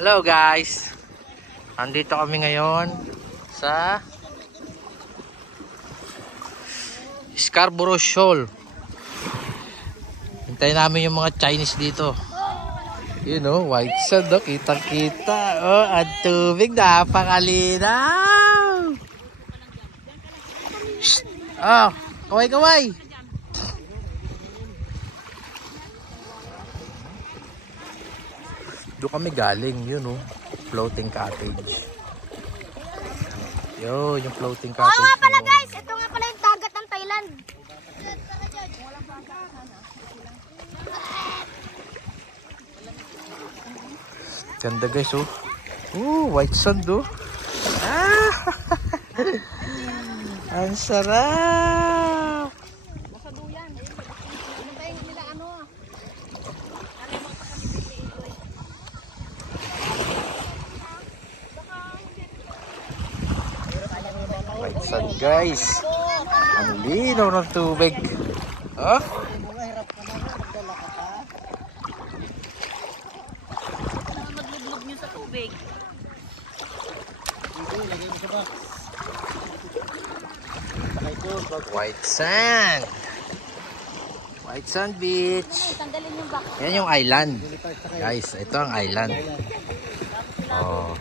Hello guys, andito kami ngayon sa Scarborough Shoal. Hintayin namin yung mga Chinese dito. You know, white sand, oh, kitang kita. Oh, ang tubig, napakalinaw. Oh, kaway-kaway. Doon kami galing, yun oh, floating cottage. Yun, yung floating cottage. Oo nga pala guys, ito nga pala yung dagat ng Thailand. Ganda guys oh. White sand oh. Ah! Ang sarap. Masaduyan. Ano ba yung nila ano? White sand guys. Ang linaw ng tubig. Oh? Maglublob nyo sa tubig. White sand. White sand beach. Tanggalin yung back. Yan yung island. Guys, ito ang island. Oh.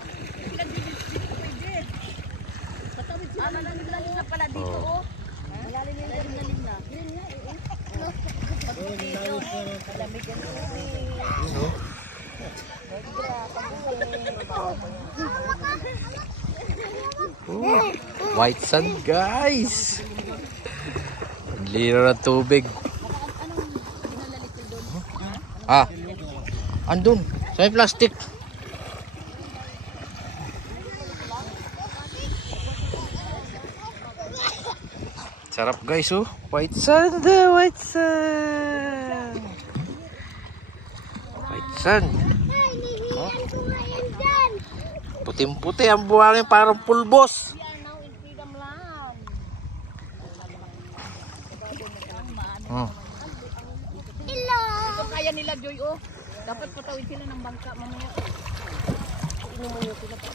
Malalim na pala dito oh. Malalim na. White sand guys. Ang linaw ng tubig. Ah, andun. Sa may plastic. Sarap guys oh. White sand, white sand. White sand. Oh. Puting-puti ang buhangin, parang pulbos. Oh. Hello. Ito kaya nila Joy oh. Dapat patawid sila ng bangka mamaya. Inuman nyo sila pa.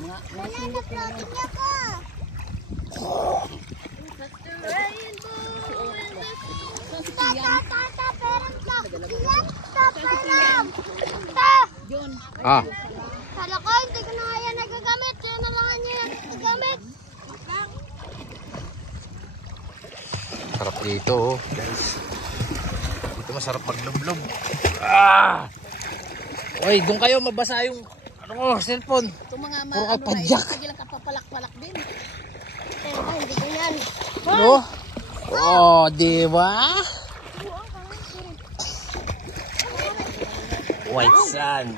Mga singit na lang. Ah. Kala ko hindi ko na kaya nagagamit. Kaya na lang niya nagagamit. Sarap dito oh, guys. Dito masarap maglublob. Ah! Oy, doon kayo mabasa yung ano mo, cellphone. Itong mga puro kapadyak. Hindi lang kapapalak-palak din. Hindi ko yan. Ano? Oh, di ba? White sand.